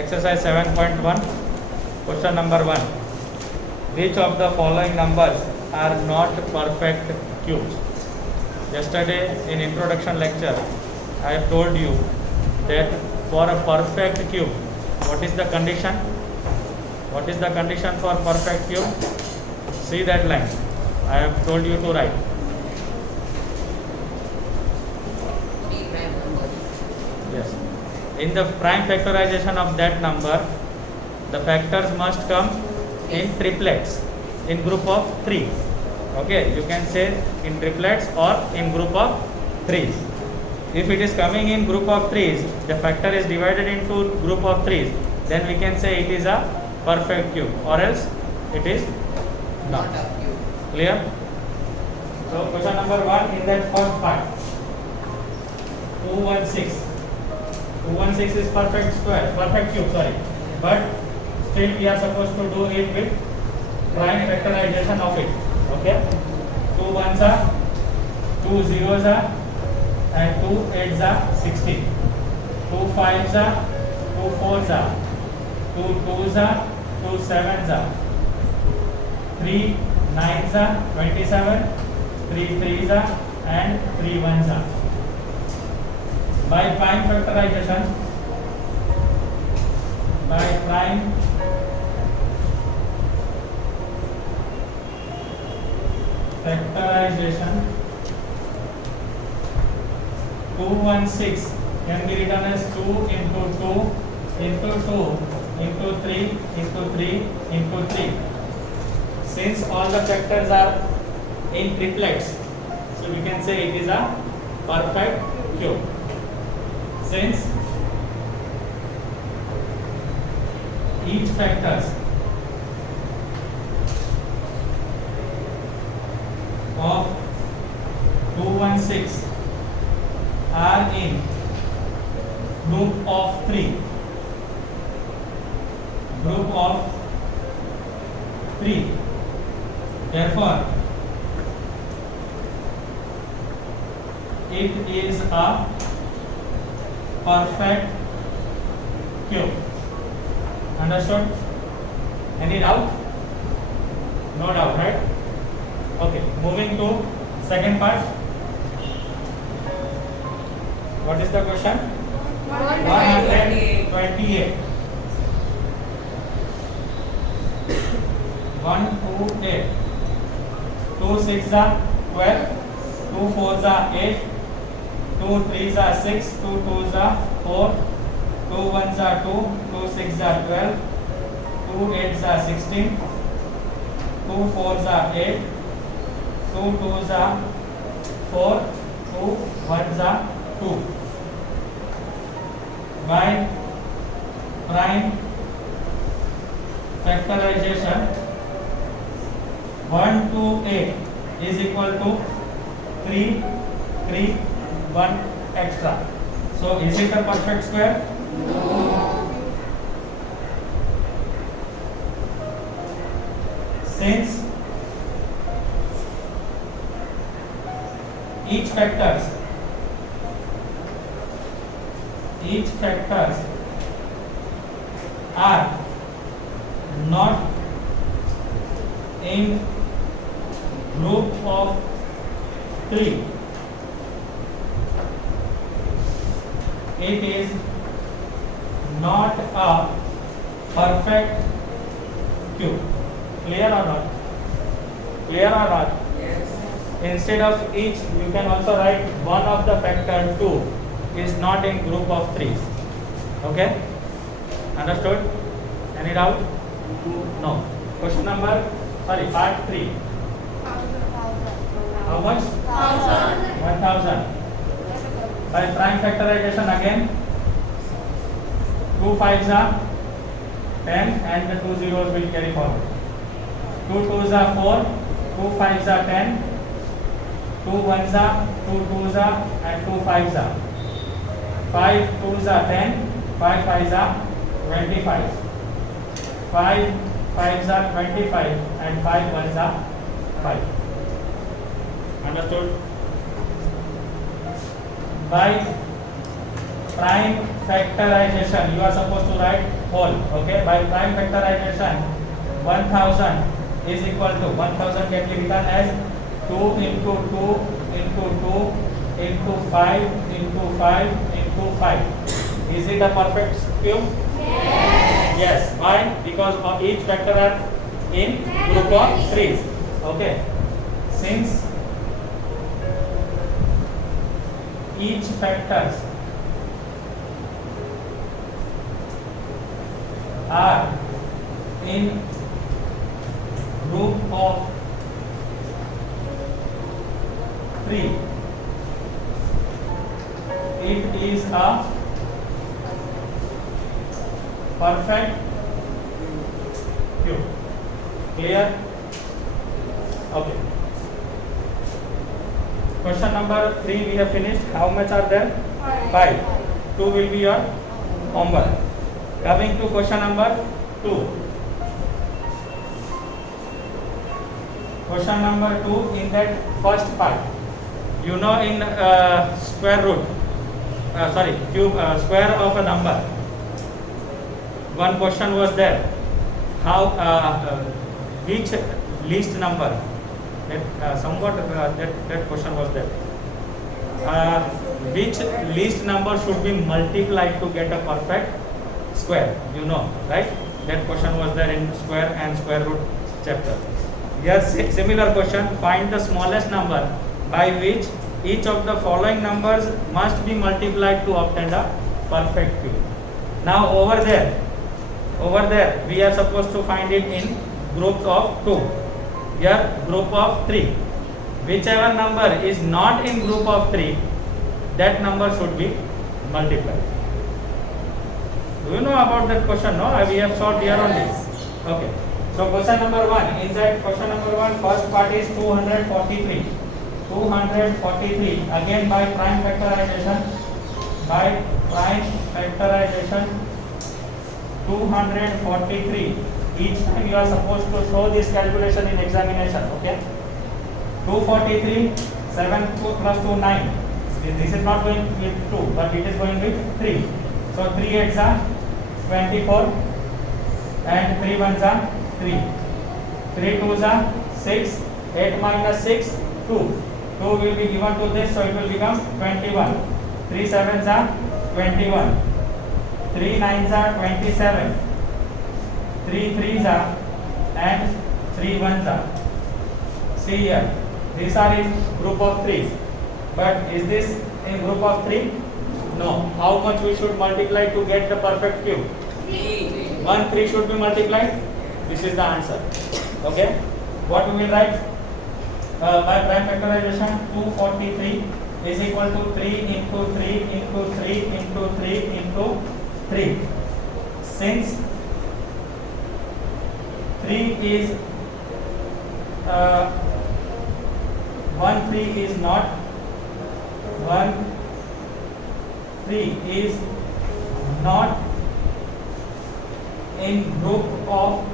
Exercise 7.1. Question number 1. Which of the following numbers are not perfect cubes? Yesterday in introduction lecture, I have told you that for a perfect cube, what is the condition? What is the condition for perfect cube? See that line. I have told you to write. Yes. In the prime factorization of that number, the factors must come in triplets, in group of 3. Okay, you can say in triplets or in group of 3s. If it is coming in group of 3s, the factor is divided into group of 3s, then we can say it is a perfect cube, or else it is not. Clear? So question number 1 in that first part. 216. 216 is perfect square, perfect cube, sorry. But still we are supposed to do it with prime factorization of it. Okay? 2 ones are, 2 zeros are, and 2 eights are 16. 2 fives are, 2 fours are, 2 twos are, 2 sevens are, 3 nines are 27, 3 threes are, and 3 ones are. By prime factorization, factorization, 216 can be written as 2 into 2 into 2 into 3 into 3 into 3. Since all the factors are in triplets, so we can say it is a perfect cube. Since each factors of 216 are in group of 3, therefore it is a perfect cube. Understood? Any doubt? No doubt, right? Okay, moving to second part. What is the question? 128. 128. 2 6s are 12, 2 4s are 8, 2 3s are 6, 2 2s are 4, 2 1s are 2, 2 6s are 12, 2 8s are 16, 2 4s are 8, 2 2s are 4, 2 1s are 2. By prime factorization, 1 to 8 is equal to 3, 3, 1 extra. So is it a perfect square? Since each factors are not in group of 3, it is not a perfect cube. Clear or not? Clear or not? Yes. Instead of each, you can also write one of the factor 2 is not in group of 3s. Okay? Understood? Any doubt? No. Question number, part 3. How much? 1000. By prime factorization again, 2 5s are 10 and the 2 zeros will carry forward. 2 2s are 4, 2 5s are 10, 2 1s are, 2 2s are, and 2 5s are. 5 2s are 10, 5 5s are 25. 5 5s are 25 and 5 1s are 5. Understood? By prime factorization, you are supposed to write whole. Okay, by prime factorization, 1000 is equal to 1000 can be written as 2 into 2 into 2 into 5 into 5 into 5. Is it a perfect cube? Yes. Why? Because of each factor are in group of 3s. Okay. Since each factors are in group of 3, it is a perfect cube. Clear? Okay. Question number 3 we have finished. How much are there? 5. 2 will be your homework. Coming to question number 2. Question number 2, in that first part, you know, in square root, cube, square of a number. One question was there. How which least number? That question was there. Which least number should be multiplied to get a perfect square? You know, right? That question was there in square and square root chapter. Yes, similar question. Find the smallest number by which each of the following numbers must be multiplied to obtain a perfect cube. Now over there we are supposed to find it in groups of 2. Here group of 3. Whichever number is not in group of 3, that number should be multiplied. Do you know about that question? No, we have solved here only. Okay. So question number 1. Inside question number 1, first part is 243. 243 again by prime factorization. 243. Each time you are supposed to show this calculation in examination. Okay. 243, 7 plus 2, 9. This is not going with 2, but it is going with 3. So 3 8s are 24 and 3 1s are 3. 3 2s are 6. 8 minus 6, 2. 2 will be given to this, so it will become 21. 3 7s are 21. 3 9s are 27. 3 3s are and 3 1s are. See here, these are in group of 3s. But is this in group of 3? No. How much we should multiply to get the perfect cube? 3. 1 3 should be multiplied. This is the answer. Okay. What we will write? By prime factorization, 243 is equal to 3 into 3 into 3 into 3 into 3. Since 3 is 1 3 is not 1 3 is not in group of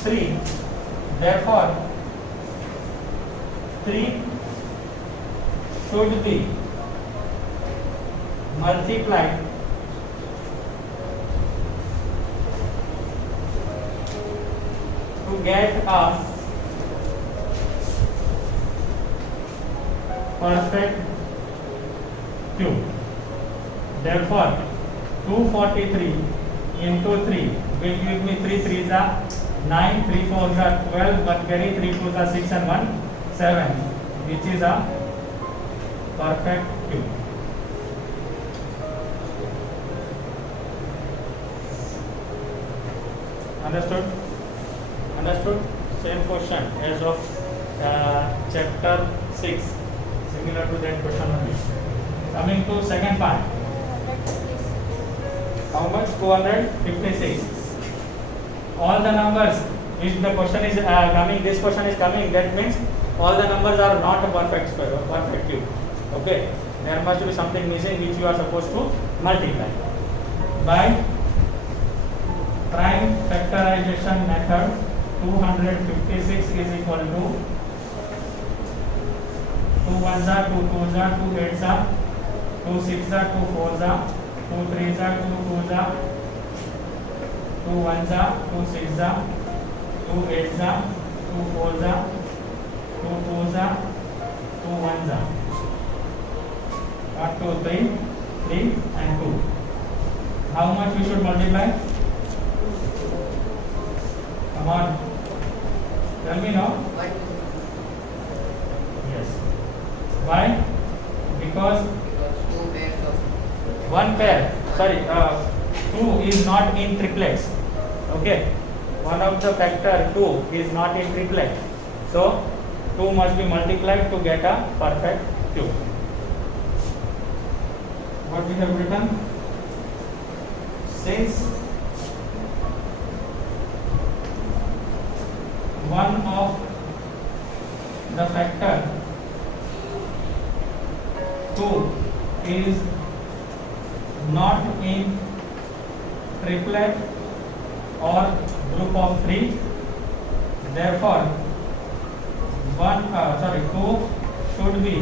3, therefore 3 should be multiplied to get a perfect cube. Therefore 243 into 3 will give me 3 3s are 9, 3 4s are 12, but carry 3 2s are 6 and 1 7, which is a perfect cube. Understood? Understood? Same question as of chapter 6, similar to that question only. Coming to second part. How much? 256. All the numbers, if the question is coming, this question is coming, that means all the numbers are not a perfect square or perfect cube. Okay, there must be something missing which you are supposed to multiply. By prime factorization method, 256 is equal to 2 1s are 2 2s are 2 8s are 2 6 are 2 4 are 2 3 are 2 2 are 2 1 are 2 6 are 2 8 are 2 4 are 2 2 are 2 1 are 1 2 3 3 and 2. How much we should multiply? Come on, tell me now. Yes. Why? Because one pair, sorry, 2 is not in triplets. Okay, one of the factor 2 is not in triplet, so 2 must be multiplied to get a perfect cube. What we have written? Since one of the factor 2 is not in triplet or group of 3, therefore 2 should be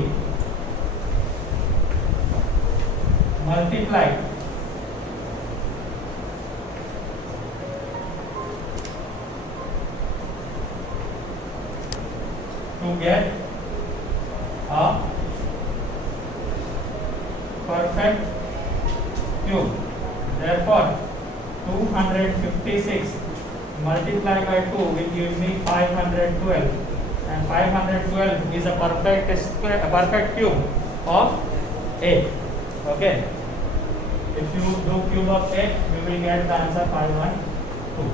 multiplied to get a perfect cube. Therefore 256 multiplied by 2 will give me 512, and 512 is a perfect cube of 8. Okay, if you do cube of 8, you will get the answer 512.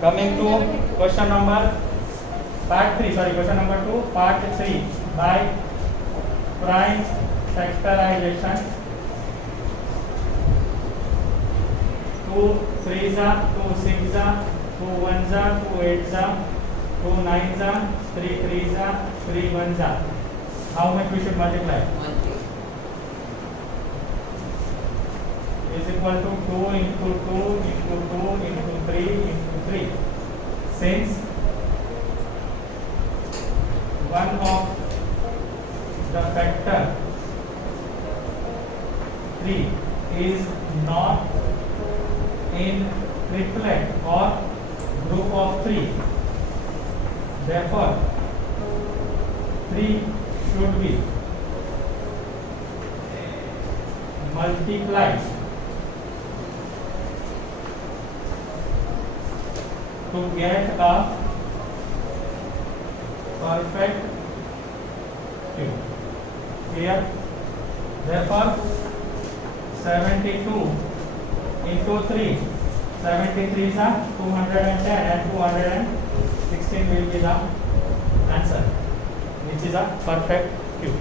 Coming to question number question number 2, part 3, by prime factorization. 2 3s are 2 6s are 2 1s are 2 8s are 2 9s are 3 3s are 3 1s are. How much we should multiply? Is equal to 2 into 2 into 2 into 3 into 3. Since one of the factor 3 is not in triplet or group of 3, therefore 3 should be multiplied to get a perfect cube. Here, therefore 72 into 3, 73 is 210 and 216 will be the answer, which is a perfect cube.